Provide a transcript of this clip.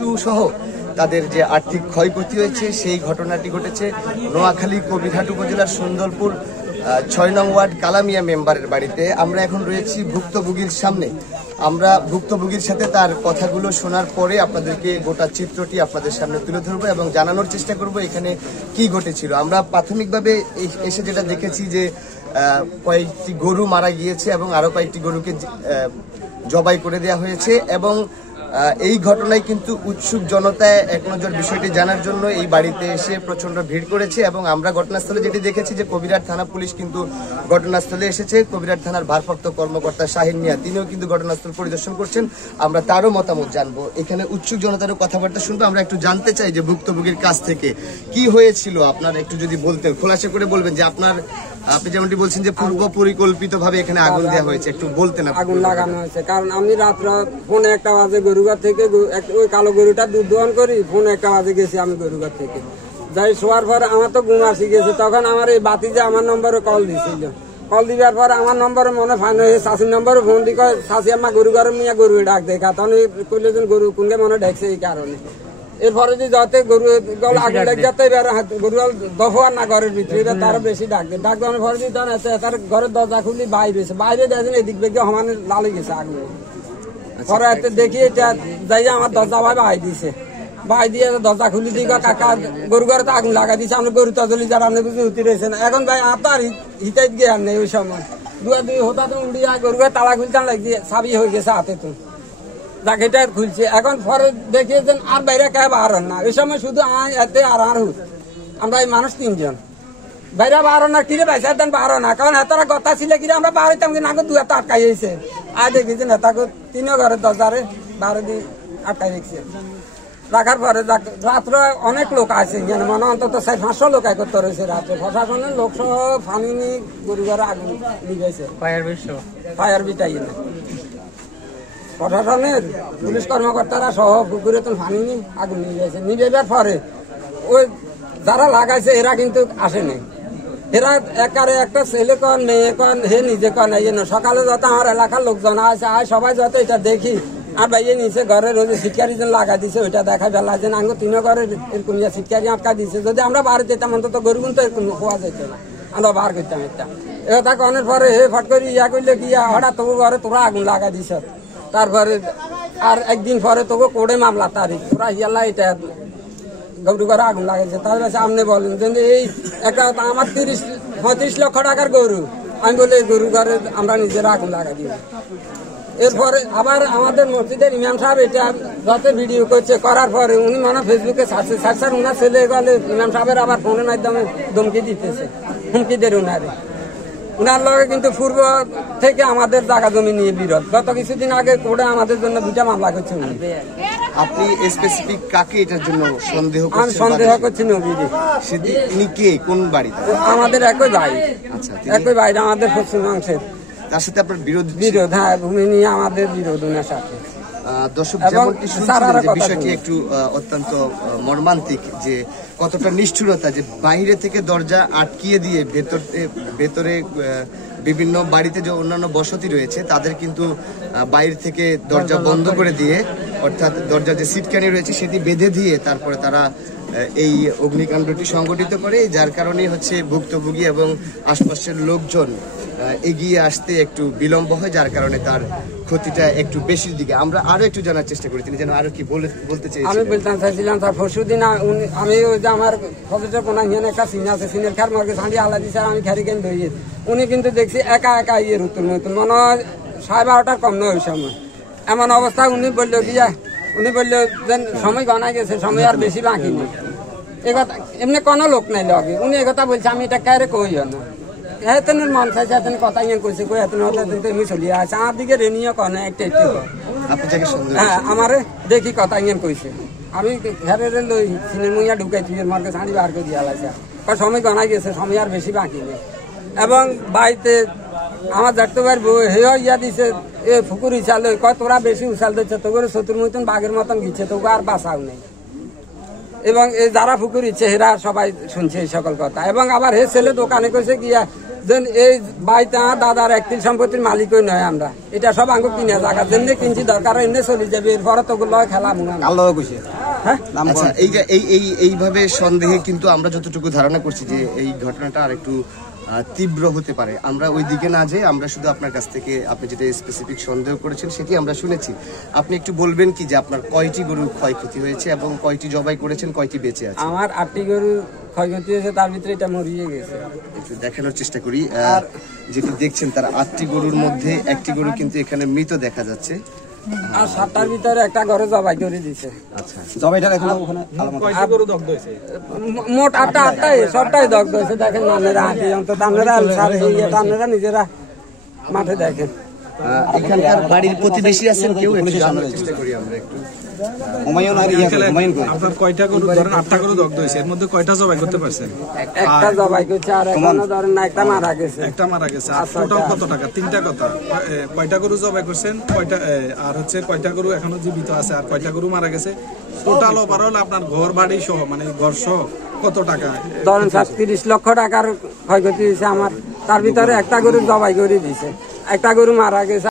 পশু সহ তাদের যে আর্থিক ক্ষয়ক্ষতি হয়েছে সেই ঘটনাটি ঘটেছে নোয়াখালী কবিরহাট উপজেলার সুন্দরপুর ৬ নং ওয়ার্ড কালামিয়া মেম্বারের বাড়িতে। আমরা এখন রয়েছি ভুক্তভোগীর সামনে। আমরা ভুক্তভোগীর সাথে তার কথাগুলো শোনার পরে আপনাদেরকে গোটা চিত্রটি আপনাদের সামনে তুলে ধরবো এবং জানানোর চেষ্টা করব এখানে কি ঘটেছিল। আমরা প্রাথমিকভাবে এসে যেটা দেখেছি যে কয়েকটি গরু মারা গিয়েছে এবং আরো কয়েকটি গরুকে জবাই করে দেওয়া হয়েছে এবং এই ঘটনায় কিন্তু উৎসুক জনতা এক নজর বিষয়টি জানার জন্য এই বাড়িতে এসে প্রচন্ড ভিড় করেছে এবং আমরা ঘটনাস্থলে যেটি দেখেছি যে কবিরহাট থানা পুলিশ কিন্তু ঘটনাস্থলে এসেছে। কবিরহাট থানার ভারপ্রাপ্ত কর্মকর্তা শাহিন মিয়া তিনিও কিন্তু ঘটনাস্থল পরিদর্শন করছেন। আমরা তারও মতামত জানবো, এখানে উৎসুক জনতারও কথাবার্তা শুনবো। আমরা একটু জানতে চাই যে ভুক্তভোগীর কাছ থেকে কি হয়েছিল আপনার একটু যদি বলতেন, খোলাসা করে বলবেন যে আপনি যেমনটি বলছেন যে পূর্ব পরিকল্পিত ভাবে এখানে আগুন দেওয়া হয়েছে, একটু বলতেন। আগুন লাগানো হয়েছে কারণ আমি রাত্র ফোনে 1টা বাজে গরুঘাট থেকে ওই কালো গরুটা দুধ দোহন করি, ফোনে 1টা বাজে গেছি আমি গরুঘাট থেকে যাই। শোয়ার পরে আমার তো ঘুম আসি গেছে, তখন আমার এই বাতি যে আমার নম্বরে কল দিছিল, কল দিবার পরে আমার নম্বরে মনে ফাইন হয়ে চাষির নম্বরে ফোন দি কয় চাষি আমার গরু ঘরে নিয়ে গরু ডাক দেখা, তখন কইলে গরু কোনকে মনে ঢেকছে এই কারণে। এরপরে যে যাতে গরু আগুন লেগে যাতে গরু দফার না ঘরের ভিতরে তারা বেশি ডাক দেয়, ডাক দেওয়ার পরে দিয়ে তার ঘরের দরজা খুলি বাইরে দেখেন এদিক বেগে সমানে লালে গেছে আগুন। পরে দেখি এটা যাই আমার দরজা ভাই বাই দিছে, বাই দিয়ে দরজা খুলি দিয়ে কাকা গরু ঘরে তো আগুন লাগাই দিছে, আমরা গরু তজলি যারা আপনি বুঝে উঠি রয়েছে না। এখন ভাই আর হিতাই গিয়ে আর নেই ওই সময় দুই হতা তো উড়িয়া গরু ঘরে তালা খুলতাম লাগছে, সাবি হয়ে গেছে হাতে তো জাকেটা খুলছে। এখন পরে দেখিয়েছেন আর বাইরে কে বার না, ওই সময় শুধু এতে আর আমরা এই মানুষ 3 জন বাইরে বার না, কিরে ভাই দেন বার না, কারণ এতটা কথা ছিল কিরে আমরা বার হইতাম কিন্তু আগে 2 আটকাই হয়েছে। আর দেখেছি নেতাকে 3 ঘরের দরজারে 12 দিন আটকাই রেখেছে। রাখার পরে রাত্রে অনেক লোক আছে, মানে অন্তত 400-500 লোক একত্র রয়েছে রাত্রে। প্রশাসনের লোক সহ ফানি নিয়ে গরু ঘরে আগুন লিখেছে, ফায়ার বিটাই না প্রশাসনের পুলিশ কর্মকর্তারা সহ পুকুরে তো পানি নিয়ে আগুন নিয়ে গেছে। নিয়ে যাবার পরে ওই যারা লাগাইছে এরা কিন্তু আসেনি, এরা একারে একটা ছেলে কন মেয়ে কন হে নিজে কন এই জন্য সকালে যত আমার এলাকার লোকজন আছে আর সবাই যত এটা দেখি আর বাইরে নিচে ঘরের ওই যে সিটকারি যেন লাগাই দিছে ওইটা দেখা বেলা যে আঙ্গ 3 ঘরের এরকম সিটকারি আটকা দিছে। যদি আমরা বার যেতাম অন্তত গরুগুন তো এরকম খোয়া যেত না, আমরা বার করতাম এটা। এটা কনের পরে হে ফট করে ইয়া করলে কি হঠাৎ তবু ঘরে তোরা আগুন লাগাই দিছ। তারপরে আর একদিন পরে তোকে কোর্টে মামলা তারিখ তোরা ইয়াল্লা এটা গরু ঘরে আগুন লাগাইছে। তাহলে আপনি বলেন যে এই একটা আমার 30-35 লক্ষ টাকার গরু, আমি বলি এই গরু ঘরে আমরা নিজেরা আগুন লাগাই দিব। এরপরে আবার আমাদের মসজিদের ইমাম সাহেব এটা যত ভিডিও করছে, করার পরে উনি মনে ফেসবুকে ছাড়ছে, উনার ছেলে গেলে ইমাম সাহেবের আবার ফোনের মাধ্যমে ধমকি দিতেছে, হুমকি দেন উনার লগে কিন্তু পূর্ব থেকে আমাদের জায়গা জমি নিয়ে বিরোধ। গত কিছুদিন আগে কোর্টে আমাদের জন্য 2টা মামলা করছে উনি। আপনি স্পেসিফিক কাকে এটার জন্য সন্দেহ করছেন? আমি সন্দেহ করছি নবীরে। ইনি কে, কোন বাড়িতে? আমাদের একই ভাই। আচ্ছা, একই ভাই আমাদের পশ্চিমাংশের। তার সাথে আপনার বিরোধ? হ্যাঁ, ভূমি নিয়ে আমাদের বিরোধ উনার সাথে। দর্শক যেমনটি শুনছিলেন যে বিষয়টি একটু অত্যন্ত মর্মান্তিক, যে কতটা নিষ্ঠুরতা, যে বাইরে থেকে দরজা আটকিয়ে দিয়ে ভেতরে বিভিন্ন বাড়িতে যে অন্যান্য বসতি রয়েছে তাদের কিন্তু বাইরে থেকে দরজা বন্ধ করে দিয়ে, অর্থাৎ দরজা যে সিটকানি রয়েছে সেটি বেঁধে দিয়ে তারপরে তারা এই অগ্নিকাণ্ডটি সংঘটিত করে, যার কারণে হচ্ছে ভুক্তভোগী এবং আশপাশের লোকজন এগিয়ে আসতে একটু বিলম্ব হয়, যার কারণে তার ক্ষতিটা একটু বেশির দিকে। আমরা আরো একটু জানার চেষ্টা করি তিনি যেন আরো কি বলতে চাইছিলেন। আমি বলতে চাইছিলাম তার পরশুদিন আমি ওই যে আমার ফজরের কোনা হিয়ানে একটা সিন আছে, সিনের খার মার্কে সাঁড়ি আলা দিছে, আমি খারি কেন ধরিয়ে উনি কিন্তু দেখছি একা ইয়ের উত্তর নতুন মনে হয় 12:30 কম নয় ওই সময়। এমন অবস্থা উনি বললো যে সময় গনায় গেছে, সময় আর বেশি বাকি নেই। এ কথা এমনি কোনো লোক নাই লগে, উনি একথা বলছে, আমি এটা কারে কই না হেতনের মন চাইছে, হেতন কথা ইয়ে কইছে, কই হেতন হতে এমনি চলিয়ে আছে আমার দিকে রেনিও কনে একটা হ্যাঁ আমারে দেখি কথা ইয়ে কইছে। আমি ঘরের লই সিনের মুইয়া ঢুকাই তুই মার্কে শাড়ি বার করে দিয়া লাগছে, সময় গনাই গেছে, সময় আর বেশি বাকি নেই। এবং বাড়িতে আমার দেখতে পারবো হে ইয়া দিছে এ ফুকুর হিসাল কয় তোরা বেশি উছাল দিচ্ছে, তোর শত্রুর মতন বাঘের মতন গিচ্ছে, তোকে আর বাঁচাও নেই। এবং এই যারা ফুকুর ইচ্ছে হেরা সবাই শুনছে এই সকল কথা। এবং আবার হে ছেলে দোকানে কইছে গিয়া দেন এই বাড়িতে আমার দাদার একটিল সম্পত্তির মালিকই নয় আমরা, এটা সব আঙ্গু কিনে জায়গা যেমনি কিনছি দরকার এমনি চলে যাবে, এরপরে তো গুলো খেলা মনে হ্যাঁ। আচ্ছা, এইভাবে সন্দেহে কিন্তু আমরা যতটুকু ধারণা করছি যে এই ঘটনাটা আর একটু তীব্র হতে পারে। আমরা ওই দিকে না যেয়ে আমরা শুধু আপনার কাছ থেকে আপনি যেটা স্পেসিফিক সন্দেহ করেছেন সেটি আমরা শুনেছি। আপনি একটু বলবেন কি যে আপনার কয়টি গরু ক্ষয়ক্ষতি হয়েছে এবং কয়টি জবাই করেছেন, কয়টি বেঁচে আছে? আমার 8টি গরু ক্ষয়ক্ষতি হয়েছে, তার ভিতরে এটা মরিয়ে গেছে। একটু দেখানোর চেষ্টা করি। যেটি দেখছেন তার 8টি গরুর মধ্যে একটি গরু কিন্তু এখানে মৃত দেখা যাচ্ছে, আর 7টার ভিতরে একটা ঘরে জবাই করে দিছে। আচ্ছা, জবাইটার এখন ওখানে কয়টা গরু দগ্ধ হয়েছে? মোট 8টাই সবটাই দগ্ধ হয়েছে। দেখেন আপনারা আঁটি অন্তত আপনারা নিজেরা মাঠে দেখেন। এখানকার বাড়ির প্রতিবেশী আছেন কেউ? একটু জানার চেষ্টা করি আমরা একটু। হুমায়ুন আর হুমায়ুন কই? আপনার কয়টা গরু ধরেন 8টা গরু দগ্ধ হয়েছে, এর মধ্যে কয়টা জবাই করতে পারছেন? একটা জবাই করছে আর এখনো ধরেন না একটা মারা গেছে। একটা মারা গেছে। আর টোটাল কত টাকা? 3টা কথা। কয়টা গরু জবাই করছেন, কয়টা আর হচ্ছে কয়টা গরু এখনো জীবিত আছে, আর কয়টা গরু মারা গেছে? টোটাল ওভারঅল আপনার ঘর বাড়ি সহ মানে ঘর সহ কত টাকা? ধরেন 30 লক্ষ টাকার ক্ষয়ক্ষতি হয়েছে আমার। তার ভিতরে একটা গরু জবাই করে দিছে, একটা গরু মারা গেছে।